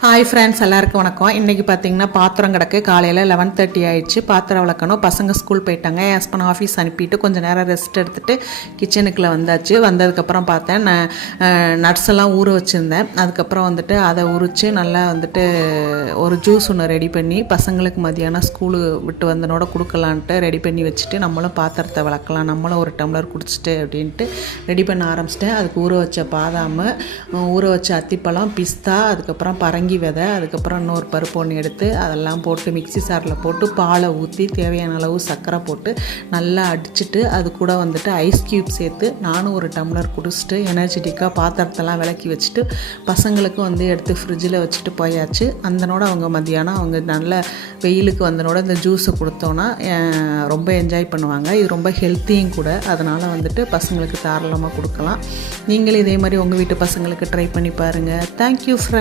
Hi friends, எல்லாருக்கும் வணக்கம். இன்றைக்கி பார்த்தீங்கன்னா பாத்திரம் கிடக்கு. காலையில் 11:30 ஆகிடுச்சு. பாத்திரம் விளக்கணும். பசங்க ஸ்கூல் போயிட்டாங்க. என் ஹஸ்பண்ட் ஆஃபீஸ் அனுப்பிட்டு கொஞ்சம் நேரம் ரெஸ்ட் எடுத்துகிட்டு கிச்சனுக்குள்ளே வந்தாச்சு. வந்ததுக்கப்புறம் பார்த்தேன், நான் நட்ஸ் எல்லாம் ஊற வச்சுருந்தேன். அதுக்கப்புறம் வந்துட்டு அதை உரித்து நல்லா வந்துட்டு ஒரு ஜூஸ் ஒன்று ரெடி பண்ணி பசங்களுக்கு மதியானம் ஸ்கூலு விட்டு வந்தனோட கொடுக்கலான்ட்டு ரெடி பண்ணி வச்சுட்டு நம்மளும் பாத்திரத்தை விளக்கலாம், நம்மளும் ஒரு டம்ளர் குடிச்சிட்டு அப்படின்ட்டு ரெடி பண்ண ஆரம்பிச்சிட்டேன். அதுக்கு ஊற வச்ச பாதாம், ஊற வச்ச அத்திப்பழம், பிஸ்தா, அதுக்கப்புறம் பரங்கி விதை, அதுக்கப்புறம் இன்னொரு பருப்பு ஒன்று எடுத்து அதெல்லாம் போட்டு மிக்ஸி சாரில் போட்டு பாலை ஊற்றி தேவையான அளவு சர்க்கரை போட்டு நல்லா அடிச்சுட்டு அது கூட வந்துட்டு ஐஸ் க்யூப் சேர்த்து நானும் ஒரு டம்ளர் குடிச்சிட்டு எனர்ஜெட்டிக்காக பாத்திரத்தெல்லாம் விளக்கி வச்சுட்டு பசங்களுக்கும் வந்து எடுத்து ஃப்ரிட்ஜில் வச்சுட்டு போயாச்சு. அந்தனோட அவங்க மத்தியானம் அவங்க நல்ல வெயிலுக்கு வந்தனோட இந்த ஜூஸை கொடுத்தோன்னா ரொம்ப என்ஜாய் பண்ணுவாங்க. இது ரொம்ப ஹெல்த்தியும் கூட. அதனால் வந்துட்டு பசங்களுக்கு தாராளமாக கொடுக்கலாம். நீங்களும் இதே மாதிரி உங்கள் வீட்டு பசங்களுக்கு ட்ரை பண்ணி பாருங்கள். Thank you friends.